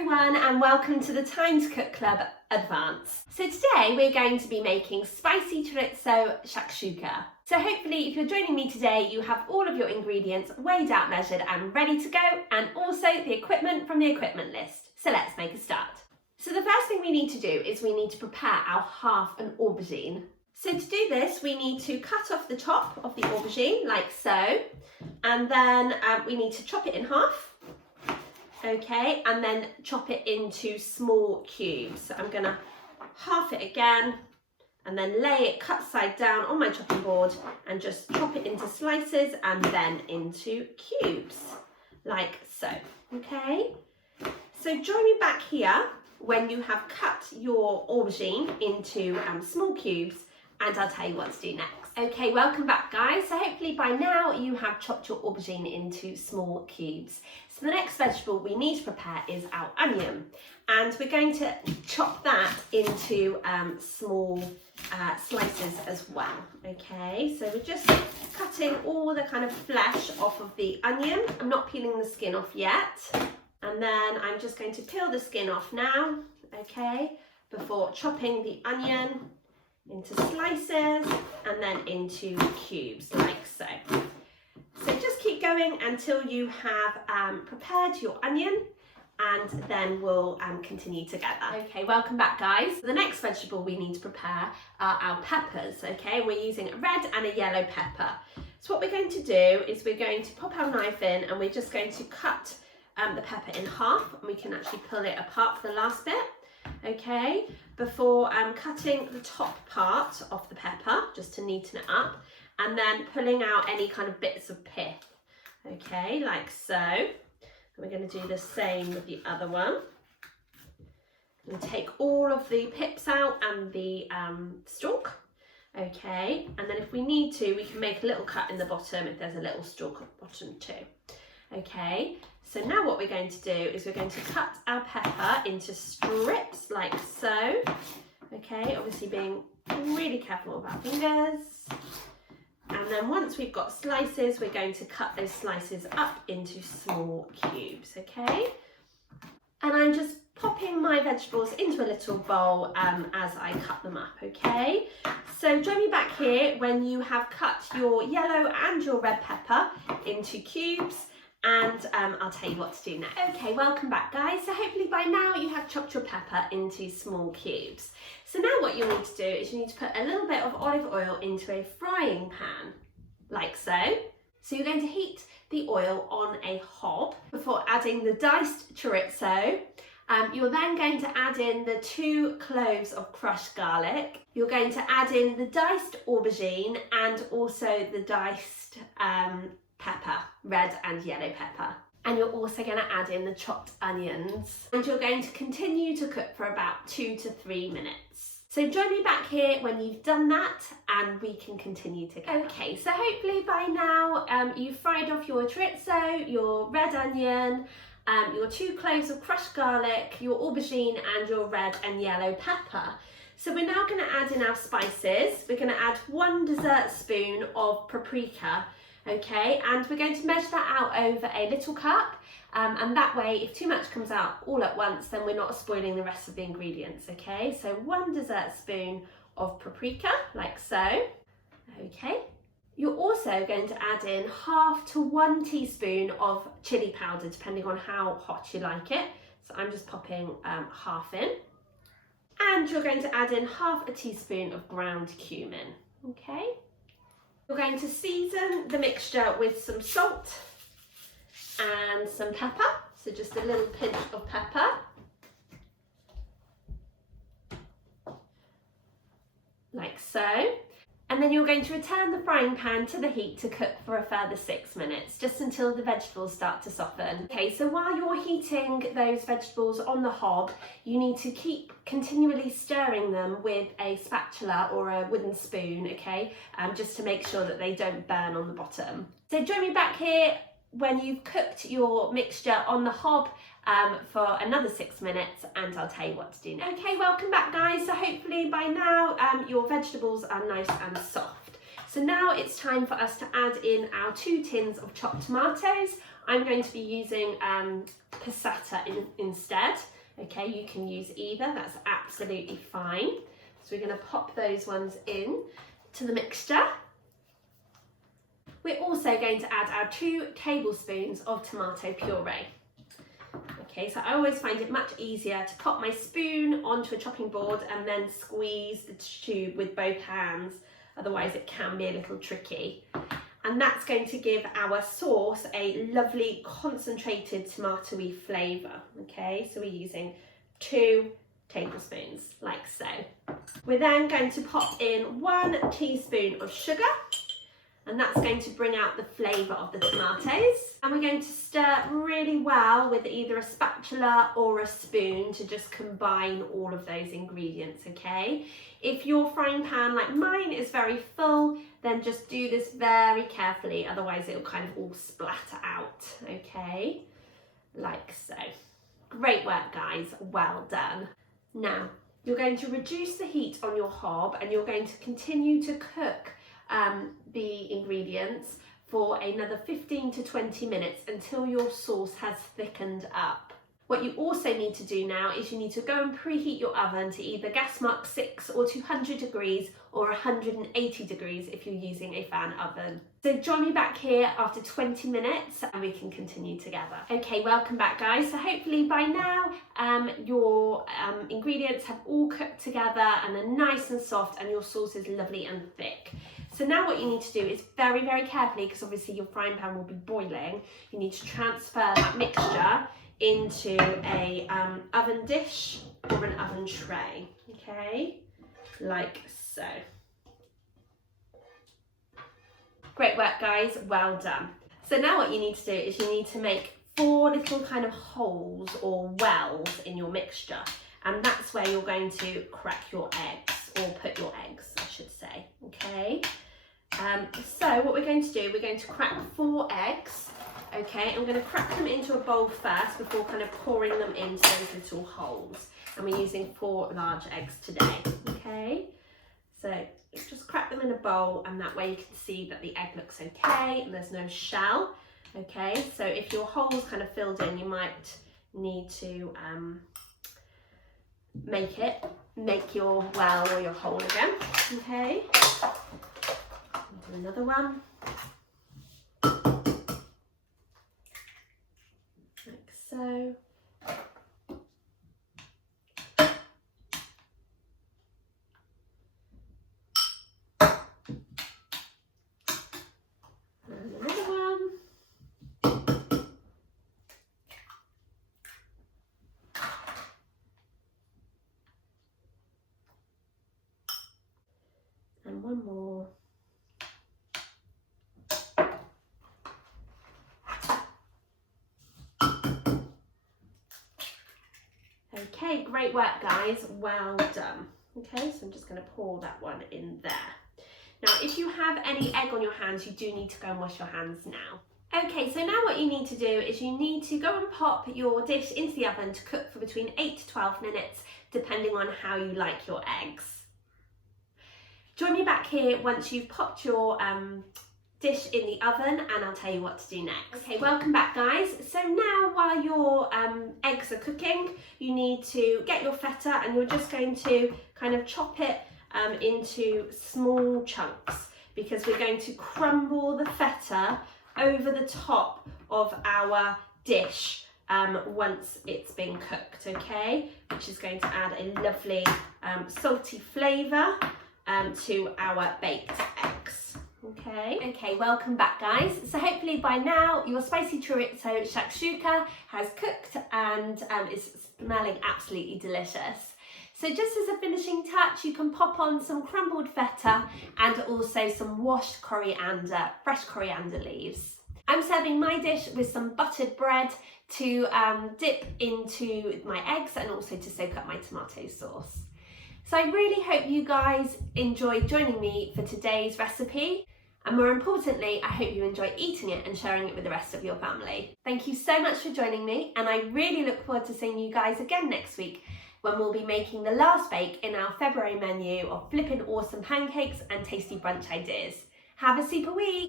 everyone and welcome to the Time to Cook Club Advance. So today we're going to be making spicy chorizo shakshuka. So hopefully if you're joining me today you have all of your ingredients weighed out, measured and ready to go, and also the equipment from the equipment list. So let's make a start. So the first thing we need to do is we need to prepare our half an aubergine. So to do this we need to cut off the top of the aubergine like so, and then we need to chop it in half. Okay, and then chop it into small cubes. So I'm gonna half it again and then lay it cut side down on my chopping board and just chop it into slices and then into cubes, like so, okay? So join me back here when you have cut your aubergine into small cubes and I'll tell you what to do next. Okay, welcome back guys. So hopefully by now you have chopped your aubergine into small cubes. So the next vegetable we need to prepare is our onion, and we're going to chop that into small slices as well. Okay, so we're just cutting all the kind of flesh off of the onion. I'm not peeling the skin off yet, and then I'm just going to peel the skin off now, okay, before chopping the onion into slices and then into cubes like so. So just keep going until you have prepared your onion, and then we'll continue together. Okay, welcome back guys. The next vegetable we need to prepare are our peppers, okay? We're using a red and a yellow pepper. So what we're going to do is we're going to pop our knife in and we're just going to cut the pepper in half, and we can actually pull it apart for the last bit. Okay, before cutting the top part of the pepper just to neaten it up, and then pulling out any kind of bits of pith, okay, like so. And we're going to do the same with the other one. And take all of the pips out and the stalk, okay, and then if we need to we can make a little cut in the bottom if there's a little stalk at the bottom too. Okay, so now what we're going to do is we're going to cut our pepper into strips like so. Okay, obviously being really careful with our fingers. And then once we've got slices, we're going to cut those slices up into small cubes, okay? And I'm just popping my vegetables into a little bowl as I cut them up, okay? So join me back here when you have cut your yellow and your red pepper into cubes, and I'll tell you what to do next. Okay, welcome back guys. So hopefully by now you have chopped your pepper into small cubes. So now what you'll need to do is you need to put a little bit of olive oil into a frying pan, like so. So you're going to heat the oil on a hob before adding the diced chorizo. You're then going to add in the 2 cloves of crushed garlic. You're going to add in the diced aubergine and also the diced pepper, red and yellow pepper. And you're also going to add in the chopped onions. And you're going to continue to cook for about 2 to 3 minutes. So join me back here when you've done that and we can continue to go. Okay, so hopefully by now you've fried off your chorizo, your red onion, your 2 cloves of crushed garlic, your aubergine and your red and yellow pepper. So we're now going to add in our spices. We're going to add 1 dessert spoon of paprika. Okay, and we're going to measure that out over a little cup, and that way if too much comes out all at once then we're not spoiling the rest of the ingredients, okay? So 1 dessert spoon of paprika, like so, okay? You're also going to add in half to 1 teaspoon of chili powder, depending on how hot you like it. So I'm just popping half in. And you're going to add in half a teaspoon of ground cumin, okay? We're going to season the mixture with some salt and some pepper, so just a little pinch of pepper. Like so. And then you're going to return the frying pan to the heat to cook for a further 6 minutes, just until the vegetables start to soften. Okay, so while you're heating those vegetables on the hob, you need to keep continually stirring them with a spatula or a wooden spoon, okay, just to make sure that they don't burn on the bottom. So join me back here when you've cooked your mixture on the hob for another 6 minutes, and I'll tell you what to do next. Okay, welcome back guys. So hopefully by now your vegetables are nice and soft. So now it's time for us to add in our 2 tins of chopped tomatoes. I'm going to be using passata instead. Okay, you can use either, that's absolutely fine. So we're going to pop those ones in to the mixture. We're also going to add our 2 tablespoons of tomato puree. Okay, so I always find it much easier to pop my spoon onto a chopping board and then squeeze the tube with both hands, otherwise it can be a little tricky. And that's going to give our sauce a lovely concentrated tomatoey flavour. Okay, so we're using 2 tablespoons, like so. We're then going to pop in 1 teaspoon of sugar, and that's going to bring out the flavour of the tomatoes. And we're going to stir really well with either a spatula or a spoon to just combine all of those ingredients, okay? If your frying pan, like mine, is very full, then just do this very carefully, otherwise it'll kind of all splatter out, okay? Like so. Great work, guys, well done. Now, you're going to reduce the heat on your hob and you're going to continue to cook the ingredients for another 15 to 20 minutes until your sauce has thickened up. What you also need to do now is you need to go and preheat your oven to either gas mark 6 or 200 degrees or 180 degrees if you're using a fan oven. So join me back here after 20 minutes and we can continue together. Okay, welcome back, guys. So hopefully by now your ingredients have all cooked together and are nice and soft and your sauce is lovely and thick. So now what you need to do is very, very carefully, because obviously your frying pan will be boiling, you need to transfer that mixture into a oven dish or an oven tray, okay, like so. Great work, guys, well done. So now what you need to do is you need to make 4 little kind of holes or wells in your mixture, and that's where you're going to crack your eggs, or put your eggs, I should say, okay? So what we're going to do, we're going to crack 4 eggs. Okay, I'm going to crack them into a bowl first before kind of pouring them into those little holes. And we're using 4 large eggs today, okay? So just crack them in a bowl and that way you can see that the egg looks okay and there's no shell, okay? So if your hole's kind of filled in, you might need to make your well or your hole again, okay? Do another one. So, and another one. And one more. Okay, great work, guys, well done. Okay, so I'm just going to pour that one in there. Now, if you have any egg on your hands, you do need to go and wash your hands now. Okay, so now what you need to do is you need to go and pop your dish into the oven to cook for between 8 to 12 minutes, depending on how you like your eggs. Join me back here once you've popped your dish in the oven and I'll tell you what to do next. Okay, welcome back, guys. So now while your eggs are cooking, you need to get your feta and you're just going to kind of chop it into small chunks, because we're going to crumble the feta over the top of our dish once it's been cooked, okay? Which is going to add a lovely salty flavour to our baked eggs. Okay, welcome back, guys. So hopefully by now your spicy chorizo shakshuka has cooked and is smelling absolutely delicious. So just as a finishing touch, you can pop on some crumbled feta and also some washed coriander, fresh coriander leaves. I'm serving my dish with some buttered bread to dip into my eggs and also to soak up my tomato sauce. So I really hope you guys enjoyed joining me for today's recipe. And more importantly, I hope you enjoy eating it and sharing it with the rest of your family. Thank you so much for joining me, and I really look forward to seeing you guys again next week when we'll be making the last bake in our February menu of flippin' awesome pancakes and tasty brunch ideas. Have a super week!